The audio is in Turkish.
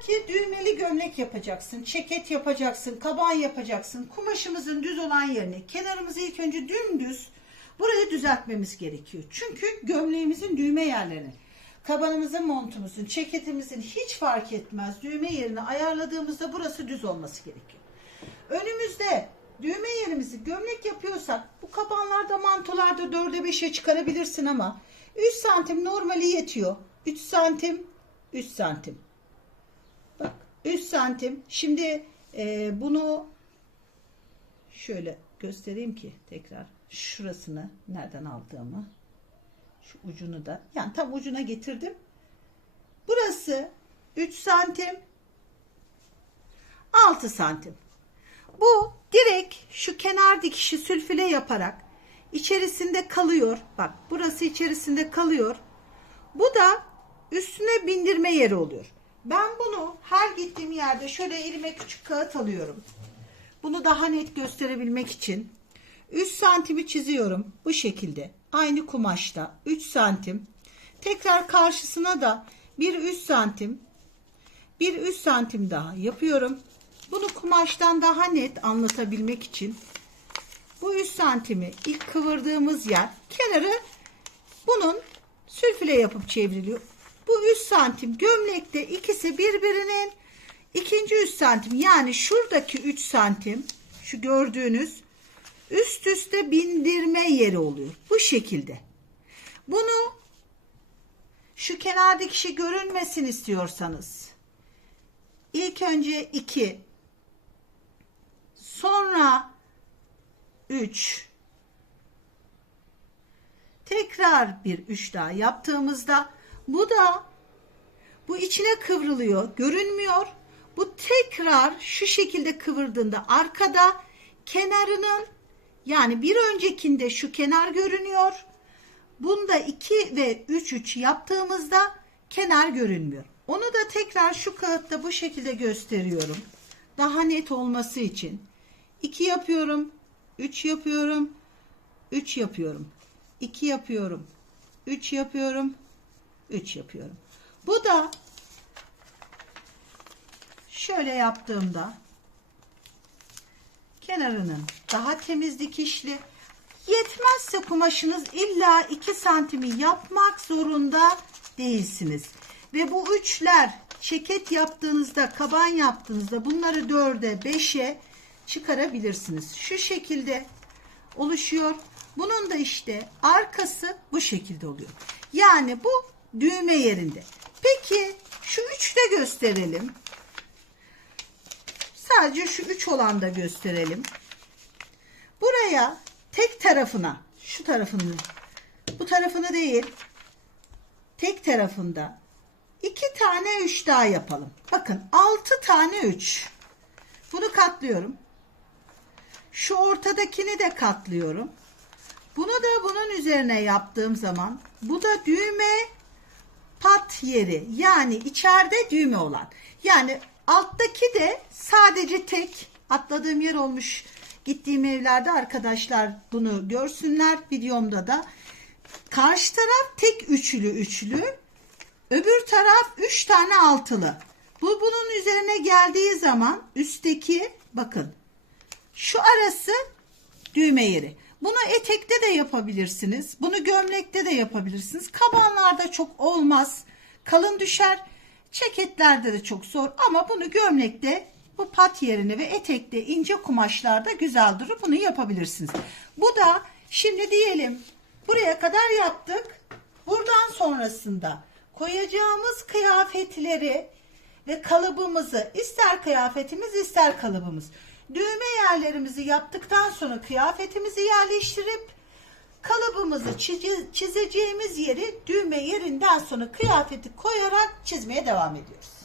ki düğmeli gömlek yapacaksın, ceket yapacaksın, kaban yapacaksın. Kumaşımızın düz olan yerine kenarımızı ilk önce dümdüz burayı düzeltmemiz gerekiyor. Çünkü gömleğimizin düğme yerlerini, kabanımızın, montumuzun, ceketimizin hiç fark etmez düğme yerini ayarladığımızda burası düz olması gerekiyor. Önümüzde düğme yerimizi gömlek yapıyorsak bu kabanlarda mantolarda 4'e 5'e çıkarabilirsin ama 3 santim normali yetiyor. 3 santim 3 santim. Bak 3 santim. Şimdi e, bunu şöyle göstereyim ki tekrar şurasını nereden aldığımı şu ucunu da yani tam ucuna getirdim. Burası 3 santim 6 santim. Bu direkt şu kenar dikişi sülfüle yaparak içerisinde kalıyor. Bak burası içerisinde kalıyor. Bu da üstüne bindirme yeri oluyor. Ben bunu her gittiğim yerde şöyle elime küçük kağıt alıyorum. Bunu daha net gösterebilmek için 3 santimi çiziyorum bu şekilde. Aynı kumaşta 3 santim. Tekrar karşısına da bir 3 santim bir 3 santim daha yapıyorum. Bunu kumaştan daha net anlatabilmek için bu 3 santimi ilk kıvırdığımız yer kenarı bunun sülfüle yapıp çevriliyor. Bu 3 santim gömlekte ikisi birbirinin ikinci 3 santim yani şuradaki 3 santim şu gördüğünüz üst üste bindirme yeri oluyor. Bu şekilde. Bunu şu kenar dikişi görünmesin istiyorsanız ilk önce 2 sonra 3 tekrar bir 3 daha yaptığımızda bu da bu içine kıvrılıyor görünmüyor. Bu tekrar şu şekilde kıvırdığında arkada kenarının yani bir öncekinde şu kenar görünüyor. Bunda 2 ve 3 3 yaptığımızda kenar görünmüyor. Onu da tekrar şu kağıtta bu şekilde gösteriyorum. Daha net olması için. 2 yapıyorum 3 yapıyorum 3 yapıyorum. 2 yapıyorum 3 yapıyorum 3 yapıyorum. Bu da şöyle yaptığımda kenarının daha temiz dikişli yetmezse kumaşınız illa 2 santimi yapmak zorunda değilsiniz. Ve bu üçler ceket yaptığınızda kaban yaptığınızda bunları 4'e 5'e çıkarabilirsiniz. Şu şekilde oluşuyor. Bunun da işte arkası bu şekilde oluyor. Yani bu düğme yerinde peki şu üçte gösterelim Sadece şu üç olan da gösterelim. Buraya tek tarafına, şu tarafını, bu tarafını değil, tek tarafında iki tane üç daha yapalım. Bakın altı tane üç. Bunu katlıyorum. Şu ortadakini de katlıyorum. Bunu da bunun üzerine yaptığım zaman bu da düğme pat yeri yani içeride düğme olan. Yani alttaki de sadece tek atladığım yer olmuş. Gittiğim evlerde arkadaşlar bunu görsünler videomda da. Karşı taraf tek üçlü üçlü. Öbür taraf üç tane altılı. Bu bunun üzerine geldiği zaman üstteki bakın şu arası düğme yeri. Bunu etekte de yapabilirsiniz. Bunu gömlekte de yapabilirsiniz. Kabanlarda çok olmaz. Kalın düşer. Ceketlerde de çok zor ama bunu gömlekte bu pat yerine ve etekte ince kumaşlarda güzel durur. Bunu yapabilirsiniz. Bu da şimdi diyelim buraya kadar yaptık. Buradan sonrasında koyacağımız kıyafetleri ve kalıbımızı ister kıyafetimiz ister kalıbımız düğme yerlerimizi yaptıktan sonra kıyafetimizi yerleştirip kalıbımızı çize- çizeceğimiz yeri düğme yerinden sonra kıyafeti koyarak çizmeye devam ediyoruz.